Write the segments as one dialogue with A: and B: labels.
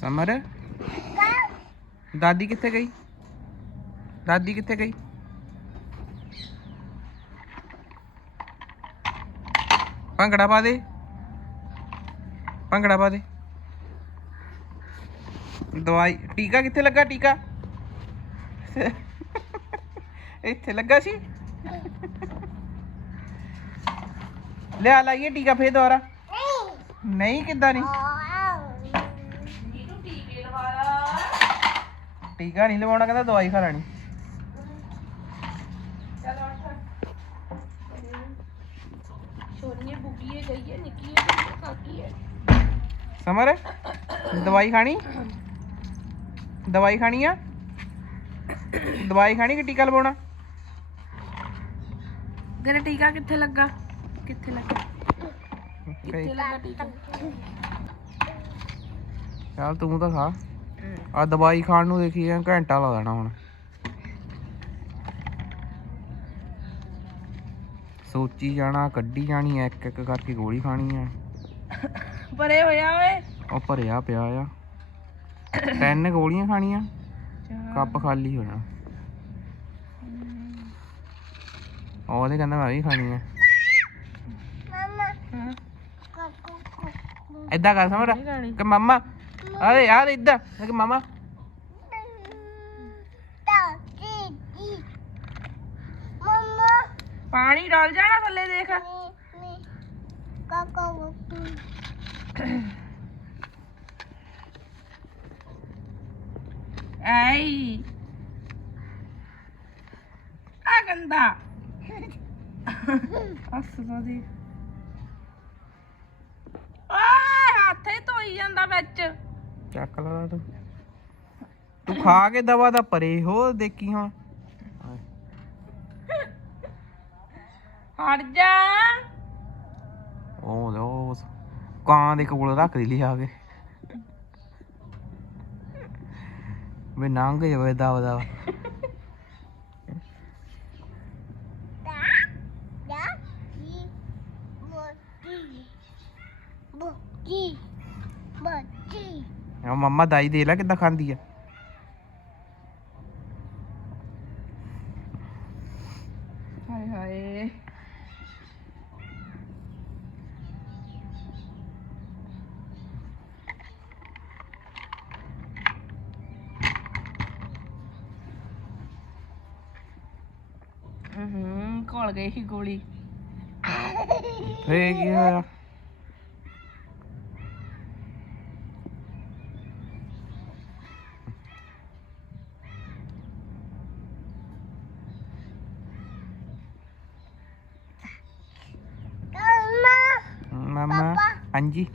A: Summer ਦਾਦੀ ਕਿੱਥੇ ਗਈ? ਦਾਦੀ ਕਿੱਥੇ ਗਈ? ਭੰਗੜਾ ਪਾ ਦੇ। ਭੰਗੜਾ ਪਾ ਦੇ। ਦਵਾਈ। ਟੀਕਾ ਕਿੱਥੇ ਲੱਗਾ, ਟੀਕਾ? ਇੱਥੇ ਲੱਗਾ ਸੀ? ਲਿਆ ਲਾਈਏ ਟੀਕਾ ਫੇਰ ਦੁਬਾਰਾ। ਨਹੀਂ, ਕਿੱਦਾਂ ਨਹੀਂ? ਟੀਕਾ ਨਹੀਂ ਲਵਾਉਣਾ ਕਹਿੰਦਾ ਦਵਾਈ ਖਾ ਲੈਣੀ।
B: ਛੋਨੀਏ ਬੁੱਗੀਏ ਗਈ ਹੈ ਨਿੱਕੀ ਹੈ ਕਾਕੀ ਹੈ।
A: ਸਮਰ ਦਵਾਈ ਖਾਣੀ? ਦਵਾਈ ਖਾਣੀ ਆ? ਦਵਾਈ ਖਾਣੀ ਕਿ ਟੀਕਾ ਲਵਾਉਣਾ?
B: ਤੇਰਾ ਟੀਕਾ ਕਿੱਥੇ ਲੱਗਾ? ਕਿੱਥੇ ਲੱਗਾ? ਕਿੱਥੇ ਲੱਗਾ ਟੀਕਾ?
A: ਚੱਲ ਤੂੰ ਤਾਂ ਖਾ। ਆ ਦਵਾਈ ਖਾਣ ਨੂੰ ਦੇਖੀ ਆ ਘੰਟਾ ਲਾ ਦੇਣਾ ਹੁਣ। ਸੋਚੀ ਜਾਣਾ ਕੱਢੀ ਜਾਣੀ ਇੱਕ ਇੱਕ ਕਰਕੇ ਗੋਲੀ ਖਾਣੀ ਆ।
B: ਪਰੇ ਹੋਇਆ ਓਏ।
A: ਉਹ ਭਰਿਆ ਪਿਆ ਆ। ਤਿੰਨ ਗੋਲੀਆਂ ਖਾਣੀਆਂ ਕੱਪ ਖਾਲੀ ਹੋ ਜਾਣਾ ਉਹਦੇ ਕਹਿੰਦਾ ਮੈਂ ਵੀ ਖਾਣੀ ਆ।
B: ਹਾਂ।
A: ਏਦਾਂ ਕਰ ਸਮਰ ਕਿ ਮਮਾ ਅਰੇ ਯਾਰ ਏਦਾਂ ਕਿ ਮਮਾ
B: ਪਾਣੀ ਡਲ ਜਾਣਾ ਥੱਲੇ ਦੇਖ ਐਈ ਆ ਗੰਦਾ ਅਸਲਾ ਦੀ ਆ ਹੱਥੇ ਧੋਈ ਜਾਂਦਾ ਵਿੱਚ
A: ਚੱਕ ਲਾ ਤੂੰ। ਤੂੰ ਖਾ ਕੇ ਦਵਾ ਦਾ ਪਰੇ ਹੋ ਦੇਖੀ ਹੁਣ।
B: ਹਟ ਜਾ।
A: ਉਹ ਲੋ ਕਾਂ ਦੇ ਕੋਲ ਰੱਖ ਲਈ ਲਿਆ ਕੇ। ਵੇ ਨੰਗ ਜਾਵੇ ਦਵਾ ਦਾ ਆ ਮੰਮਾ ਦਾਈ ਦੇ ਲੈ ਕਿੱਦਾਂ ਖਾਂਦੀ ਆ।
B: ਹਾਏ ਹਾਏ। ਹੂੰ ਕੋਲ ਗਈ ਸੀ ਗੋਲੀ।
A: ਫੇ ਕੀ ਹੋਇਆ ਮਮਾ ਹਾਂਜੀ।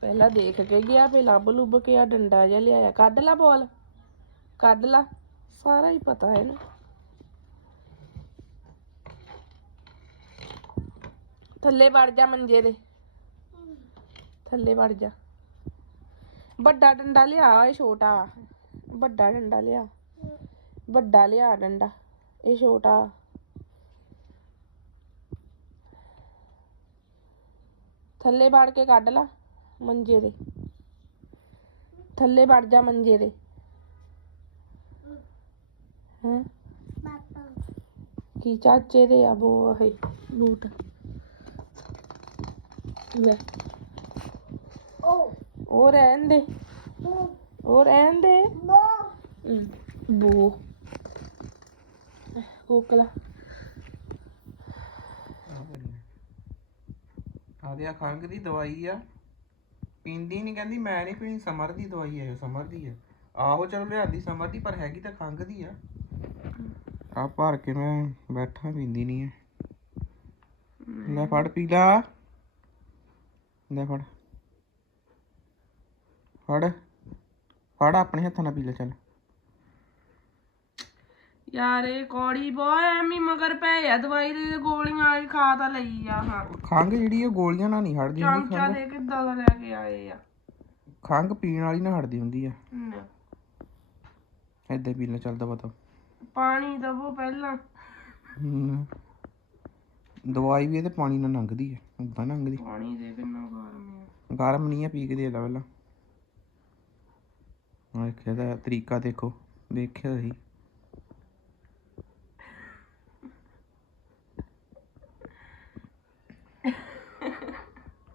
B: ਪਹਿਲਾਂ ਦੇਖ ਕੇ ਗਿਆ ਫੇ ਲੱਭ ਲੁੱਭ ਕੇ ਆ ਡੰਡਾ ਜਿਹਾ ਲਿਆਇਆ। ਕੱਢ ਲਾ ਬੋਲ, ਕੱਢ ਲਾ। ਸਾਰਾ ਹੀ ਪਤਾ ਹੈ ਇਹਨੂੰ ਥੱਲੇ ਵੜ ਜਾ ਮੰਜੇ ਦੇ। ਥੱਲੇ ਵੜ ਜਾ ਵੱਡਾ ਡੰਡਾ ਲਿਆ ਇਹ ਛੋਟਾ ਵੱਡਾ ਡੰਡਾ ਲਿਆ ਵੱਡਾ ਲਿਆ ਡੰਡਾ ਇਹ ਛੋਟਾ ਥੱਲੇ ਵੜ ਕੇ ਕੱਢ ਲਾ ਮੰਜੇ ਦੇ ਥੱਲੇ ਵੜ ਜਾ ਮੰਜੇ ਦੇ ਹਾਂ ਕੀ ਚਾਚੇ ਦੇ ਆ ਬੋ ਹੈ ਬੂਟ ਲੈ ਉਹ ਰਹਿਣ ਦੇ। ਉਹ ਰਹਿਣ ਦੇ। ਬੋ। ਕੋਕਲਾ।
A: ਆਦਿਆ ਖੰਗ ਦੀ ਦਵਾਈ ਆ। ਪੀਂਦੀ ਨਹੀਂ ਕਹਿੰਦੀ ਮੈਂ ਨਹੀਂ ਪੀਣੀ, ਸਮਰ ਦੀ ਦਵਾਈ ਹੈ ਸਮਰ ਦੀ ਆ। ਆਹੋ ਚਲੋ ਲਿਆਂਦੀ ਸਮਰ ਦੀ, ਪਰ ਹੈਗੀ ਤਾਂ ਖੰਗ ਦੀ ਆ। ਆ ਭਰ ਕੇ ਮੈਂ ਬੈਠਾ, ਪੀਂਦੀ ਨਹੀਂ ਹੈ ਲੈ ਫੜ, ਪੀ ਲਾ। ਲੈ ਫੜ। ਫੜ। ਫੜ ਆਪਣੇ ਹੱਥਾਂ ਨਾਲ ਪੀ ਲੈ ਚੱਲ।
B: ਯਾਰ ਇਹ ਕੌੜੀ ਬਹੁਤ ਐਵੇਂ ਮਗਰ ਪੈ ਆ ਦਵਾਈ ਦੇ ਗੋਲੀਆਂ ਆਈ ਖਾ ਤਾਂ ਲਈ ਆ ਹਾਂ।
A: ਖੰਗ ਜਿਹੜੀ ਉਹ ਗੋਲੀਆਂ ਨਾਲ ਨਹੀਂ ਹਟਦੀ ਹੁੰਦੀ
B: ਚਮਚਾ ਦੇ ਕਿੱਦਾਂ ਦਾ ਲੈ ਕੇ ਆਏ ਆ।
A: ਖੰਗ ਪੀਣ ਵਾਲੀ ਨਾਲ ਹਟਦੀ ਹੁੰਦੀ ਆ।
B: ਹਮ।
A: ਏਦਾਂ ਪੀ ਲੈ ਚੱਲਦਾ ਪਤਾ
B: ਪਾਣੀ ਦਵੋ ਪਹਿਲਾਂ।
A: ਹਮ। ਦਵਾਈ ਵੀ ਇਹਦੇ ਪਾਣੀ ਨਾਲ ਲੰਘਦੀ ਉਦਾਂ ਨੀ ਲੰਘਦੀ
B: ਪਾਣੀ ਦੇ ਕਿੰਨਾ ਗਰਮ
A: ਗਰਮ ਨਹੀਂ ਆ ਪੀ ਕੇ ਦੇ ਲੈ ਪਹਿਲਾਂ। ਆਹ ਦੇਖਿਆ ਦਾ ਤਰੀਕਾ ਦੇਖੋ ਦੇਖਿਆ ਸੀ।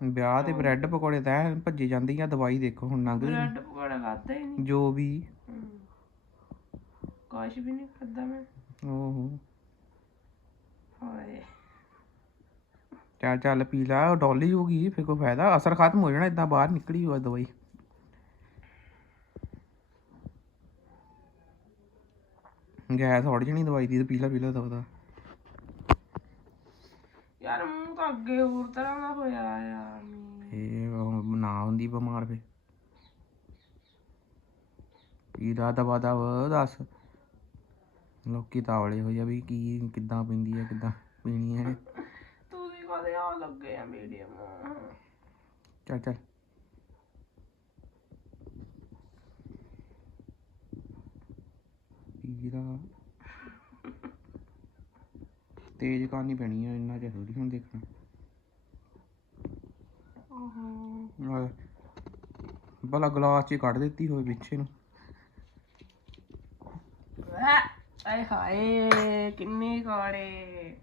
A: ਵਿਆਹ ਤੇ ਬ੍ਰੈਡ ਪਕੌੜੇ ਤਾਂ ਐਨ ਭੱਜੀ ਜਾਂਦੀ ਆ ਦਵਾਈ ਦੇਖੋ ਹੁਣ ਲੰਘਦੀ ਨੀ।
B: ਬ੍ਰੈਡ ਪਕੌੜਾ ਖਾਦਾ ਹੀ ਨਹੀਂ।
A: ਜੋ ਵੀ।
B: ਕੁਛ ਵੀ ਨਹੀਂ ਖਾਦਾ ਮੈਂ।
A: ਓਹੋ।
B: ਹਾਏ।
A: ਚੱਲ ਚੱਲ ਪੀ ਲਾ ਡੋਲੀ ਹੋ ਗਈ ਫਿਰ ਕੋਈ ਫਾਇਦਾ। ਅਸਰ ਖਤਮ ਹੋ ਜਾਣਾ ਇਦਾਂ ਬਾਹਰ ਨਿਕਲੀ ਹੋਆ ਦਵਾਈ। ਗੈਸ ਹਟ ਜਾਣੀ ਦਵਾਈ ਦੀ ਤੇ ਪੀ ਲਾ ਪੀ ਲਾ ਦਵਾ
B: ਯਾਰ ਮੂੰਹ ਤਾਂ ਅੱਗੇ ਹੋਰ ਤਰ੍ਹਾਂ ਦਾ ਹੋਇਆ ਆ
A: ਇਹ ਉਹ ਨਾ ਹੁੰਦੀ ਬਿਮਾਰ ਫੇ ਲਾ ਦਵਾ ਦਵ ਦੱਸ। ਲੋਕੀ ਤਾਵਲੇ ਹੋਈ ਆ ਵੀ ਕੀ ਕਿੱਦਾਂ ਪੀਂਦੀ ਆ ਕਿੱਦਾਂ ਪੀਣੀ ਹੈ
B: ਤੁਸੀਂ ਕਦੇ ਆ ਲੱਗੇ ਆ ਮੀਡੀਅਮ
A: ਚੱਲ ਚੱਲ। ਪੀਰਾ ਤੇਜ਼ ਕਰਨੀ ਪੈਣੀ ਹੈ ਇੰਨਾ ਜ਼ਰੂਰੀ ਹੁਣ ਦੇਖਣਾ। ਆਹ, ਭਲਾ ਗਲਾਸ ਚ ਕੱਢ ਦਿੱਤੀ ਹੋਵੇ ਪਿੱਛੇ ਨੂੰ।
B: ਆਏ ਹਾਏ ਕਿੰਨੇ ਕਾੜੇ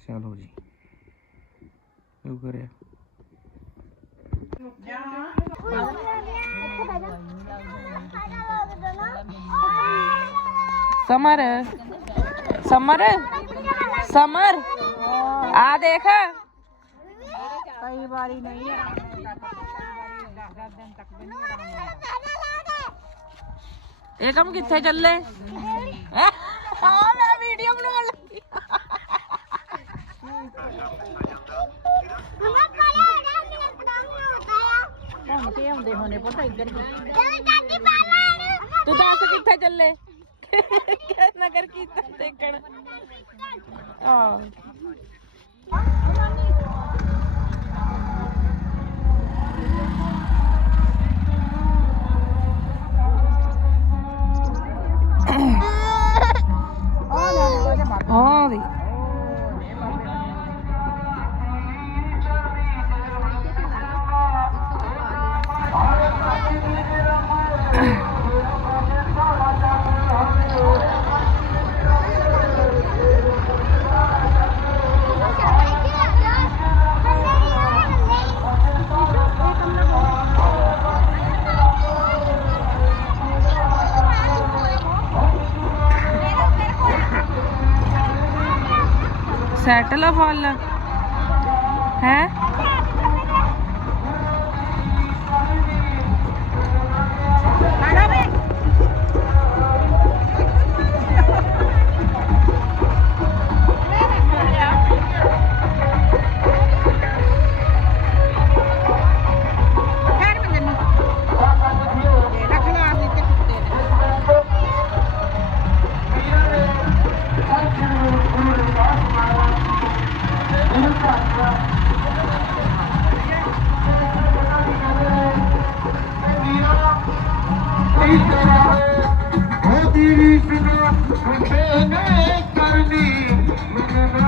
A: ਚਲੋ ਜੀ। ਸ਼ੁਕਰ ਕਰਿਆ
B: ਸਮਰ ਸਮਰ ਸਮਰ ਆ ਦੇਖ
C: ਕਈ ਵਾਰੀ ਨਹੀਂ ਆਰਾਮ ਹੁੰਦਾ ਕਈ ਵਾਰੀ 10 ਦਿਨ ਤੱਕ ਵੀ ਨਹੀਂ ਆਰਾਮ ਹੁੰਦਾ
B: ਇਹ ਕੰਮ ਕਿੱਥੇ ਚੱਲੇ ਹੈਂ? ਹਾਂ ਮੈਂ ਵੀਡੀਓ ਬਣਾਉਣ ਲੱਗੀ
C: ਹੁਣ ਹੋਣੇ ਪੁੱਤ ਇੱਧਰ ਹੀ।
B: ਤੂੰ ਦੱਸ ਕਿੱਥੇ ਚੱਲੇ? ਨਗਰ ਕੀਰਤਨ ਦੇਖਣ। ਆ ਹਾਂ ਦੀ ਸੈਟਲ ਆ ਫਲ? ਹੈ? ਸਮਰ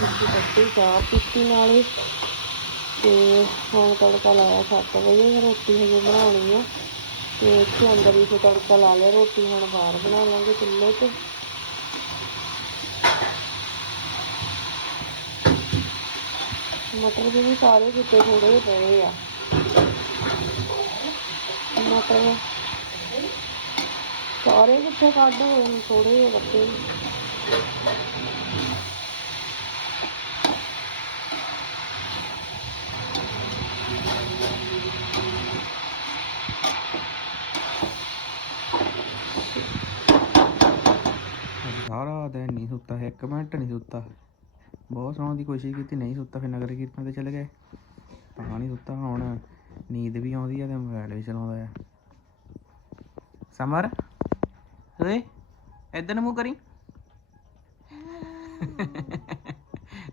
B: ਦੇ ਸਾਬੂ ਕੱਟੀ ਚਾਹ ਪੀਤੀ ਨਾਲੇ ਤੇ ਹੁਣ ਤੜਕਾ ਲਾਇਆ 7 ਵਜੇ ਰੋਟੀ ਹਜੇ ਬਣਾਉਣੀ ਆ। ਤੇ ਇੱਥੇ ਅੰਦਰ ਹੀ ਤੜਕਾ ਲਾ ਲਿਆ, ਰੋਟੀ ਹੁਣ ਬਾਹਰ ਬਣਾ ਲਾਂਗੇ ਚੁੱਲ੍ਹੇ ਤੇ। ਮਟਰ ਵੀ ਸਾਰੇ ਕਿਤੇ ਥੋੜੇ ਪਏ ਆ। ਮਟਰ ਸਾਰੇ ਕਿੱਥੇ ਕੱਢ ਹੋਏ ਨੇ ਥੋੜੇ ਜਿਹੇ ਕੱਢੇ
A: ਸਾਰਾ ਦਿਨ ਨਹੀਂ ਸੁੱਤਾ ਇੱਕ ਮਿੰਟ ਨਹੀਂ ਸੁੱਤਾ। ਬਹੁਤ ਸੌਣ ਦੀ ਕੋਸ਼ਿਸ਼ ਕੀਤੀ ਨਹੀਂ ਸੁੱਤਾ ਫਿਰ ਨਗਰ ਕੀਰਤਨ ਤੇ ਚਲੇ ਗਏ। ਤਾਂ ਨਹੀਂ ਸੁੱਤਾ ਹੁਣ ਨੀਂਦ ਵੀ ਆਉਂਦੀ ਆ ਤੇ ਮੋਬਾਈਲ ਵੀ ਚਲਾਉਂਦਾ ਆ। ਸਮਰ? ਓਏ ਇਧਰ ਨੂੰ ਮੂੰਹ ਕਰੀ।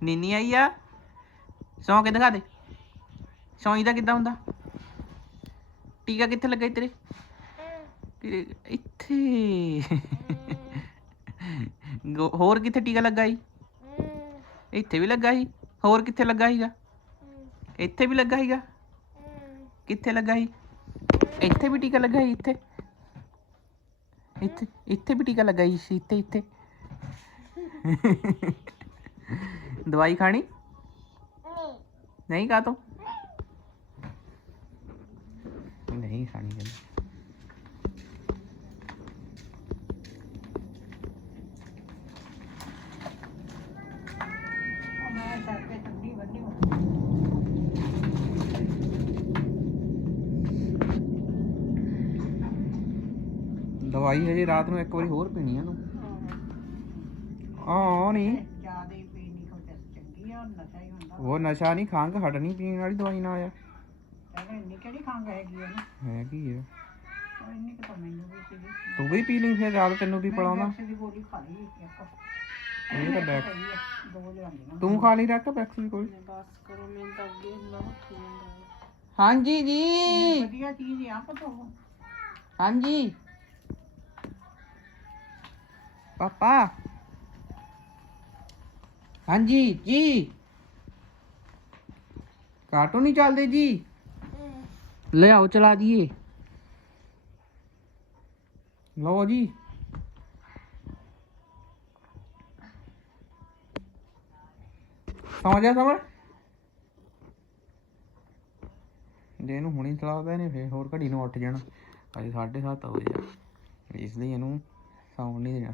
A: ਨੀਨੀ ਆਈ ਆ। ਸੌਂ ਕੇ ਦਿਖਾ ਦੇ ਸੌਂਈ ਦਾ ਕਿੱਦਾਂ ਹੁੰਦਾ? ਟੀਕਾ ਕਿੱਥੇ ਲੱਗਾ ਤੇਰੇ? ਇੱਥੇ। ਹੋਰ ਕਿੱਥੇ ਟੀਕਾ ਲੱਗਾ ਸੀ? ਇੱਥੇ ਵੀ ਲੱਗਾ ਸੀ? ਹੋਰ ਕਿੱਥੇ ਲੱਗਾ ਸੀਗਾ? ਇੱਥੇ ਵੀ ਲੱਗਾ ਸੀਗਾ? ਕਿੱਥੇ ਲੱਗਾ ਸੀ? ਇੱਥੇ ਵੀ ਟੀਕਾ ਲੱਗਾ ਸੀ ਇੱਥੇ? ਇੱਥੇ ਇੱਥੇ ਵੀ ਟੀਕਾ ਲੱਗਾ ਸੀ ਇੱਥੇ ਇੱਥੇ। ਦਵਾਈ ਖਾਣੀ? ਨਹੀਂ। ਕਾ ਤੋ ਨਹੀਂ ਖਾਣੀ ਕਹਿੰਦਾ
C: ਮੈਂ ਕਰਕੇ ਠੰਡੀ ਵੱਡੀ
A: ਦਵਾਈ ਹਜੇ ਰਾਤ ਨੂੰ ਇੱਕ ਵਾਰੀ ਹੋਰ ਪੀਣੀ ਆ ਨੂੰ ਆ ਨਹੀਂ।
C: ਜ਼ਿਆਦਾ ਹੀ ਪੀਣੀ ਕੋ ਤੇ ਚੰਗੀ ਆ ਨਸ਼ਾ ਹੀ ਹੁੰਦਾ
A: ਉਹ ਨਸ਼ਾ ਨਹੀਂ ਖੰਘ ਹਟਣੀ ਪੀਣ ਵਾਲੀ ਦਵਾਈ ਨਾਲ ਆ।
C: ਕਹਿੰਦੇ ਇੰਨੀ ਕਿਹੜੀ ਖੰਗ ਹੈਗੀ ਆ। ਨਾ
A: ਹੈਗੀ ਆ
C: ਉਹ ਇੰਨੀ ਕੁ ਤਾਂ ਮੈਨੂੰ ਵੀ ਸੀਗੀ
A: ਤੂੰ ਵੀ ਪੀ ਲਈ ਫਿਰ ਰਾਤ ਤੈਨੂੰ ਵੀ
C: ਵੈਕਸ ਦੀ ਗੋਲੀ ਖਾ ਲਈ ਇੱਕ।
A: ਇਹ ਤਾਂ ਬੈਕ
C: ਪਈ ਆ ਦੋ ਲਿਆਂਦੀਆਂ।
A: ਤੂੰ ਖਾ ਲਈ ਰੱਖ ਬੈਕਸ ਵੀ ਕੋਈ
B: ਬਸ ਕਰੋ ਤਾਂ ਅੱਗੇ
A: ਹਾਂਜੀ ਜੀ।
C: ਵਧੀਆ ਚੀਜ਼ ਆ ਪਤਾ ਉਹ
A: ਹਾਂਜੀ। ਪਾਪਾ। ਹਾਂਜੀ, ਜੀ। ਕਾਰਟੂਨ ਨਹੀਂ ਚੱਲਦੇ ਜੀ। ਲੈ ਆਓ, ਚਲਾ ਦਈਏ। ਲਓ ਜੀ। ਸਮਝ ਗਿਆ ਸਮਝ? ਜੇ ਇਹਨੂੰ ਹੁਣੀ ਚਲਾਉਂਦਾ ਨੇ ਫੇਰ ਹੋਰ ਘੜੀ ਨੂੰ ਉੱਠ ਜਾਣਾ। ਅਜੇ 7:30 ਹੋ ਗਿਆ ਇਸ ਲਈ ਇਹਨੂੰ ਸੌਣ ਨਹੀਂ ਦੇਣਾ।